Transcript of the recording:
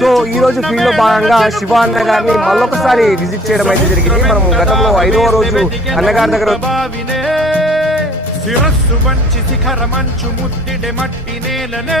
So ఈ రోజు ఫీల్డ్లో భాగంగా శివ అన్న గారిని మళ్ళొకసారి విజిట్ చేయడం అయితే జరిగింది. మనం గతంలో ఐదవ రోజు అన్నగారి దగ్గర శిరస్సు వంచి శిఖర మంచు ముద్దిడే మట్టి నేలనే.